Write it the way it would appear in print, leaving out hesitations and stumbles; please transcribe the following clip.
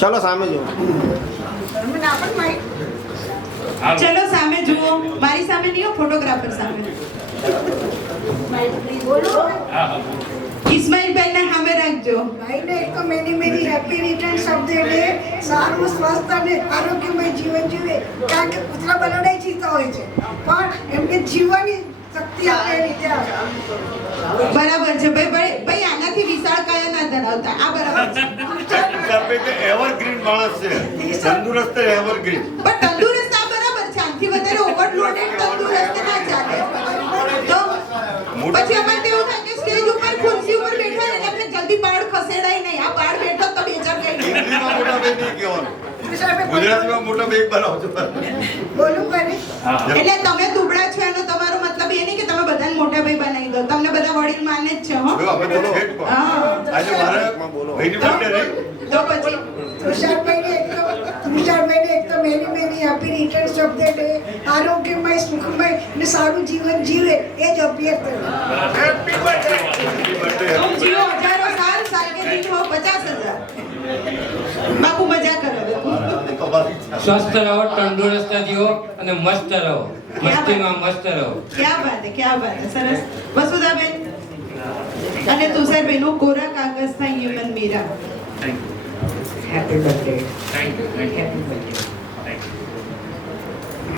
ચલો સામે જુઓ. ચલો સામે જુઓ. મારી સામે નહીં હો, ફોટોગ્રાફર સામે. ઇસ્માઇલભાઈ ને સામે રાખજો. ભાઈને એક તો many happy returns of the day. સારું સ્વસ્થ અને આરોગ્યમય જીવન જીવે. કારણ કે કૂતરા બલાડા જીવતા હોય છે, પણ એમને જીવવાની શક્તિ આપે એ રીતે આવે. બરાબર છે ભાઈ. ભાઈ આનાથી વિશાળ કાયા ના ધરાવતા. આ બરાબર છે. એવરગ્રીન માણસ છે, તંદુરસ્ત એવરગ્રીન. પણ તંદુરસ્ત આ બરાબર છે. આનાથી વધારે ઓવરલોડેડ તંદુરસ્ત ના ચાલે. તો પછી અમારે તેવું થાય કે સ્ટેજ ઉપર ખુરશી ઉપર બેઠા ને એટલે જલ્દી બાળ ખસેડાય નહીં. આ બાળ બેઠો તો બેચાર કઈ હિન્દીમાં મોટા બેગ નહીં કહેવાનું, ગુજરાતીમાં મોટા બેગ બનાવજો. બોલું કરે એટલે તમે દુબળા છો એનો તમારો મતલબ એ નહીં કે તમે બધાને મોટા ભાઈ બનાવી દો. તમને બધા વડીલ માને જ છે. હો જો અમે તો હેડ પર આજે મારે ભાઈની બર્થડે રહી તો પછી તુષારભાઈને એક તો many happy returns of the day. આરોગ્યમય સુખમય અને સારું જીવન જીવે એ જ અભ્યર્થના. Happy birthday. तुम जियो हजारों साल, साल के दिन हो 50,000. बापू मजा करो. સ્વસ્થ રહો, તંદુરસ્ત જીવો અને મસ્ત રહો. મસ્તીમાં મસ્ત રહો. क्या बात है, क्या बात है. સરસ. વસુધાબેન અને તુષારબેનનો કોરા કાગજ થાય યમન Meera. Happy birthday. Thank you. Happy birthday.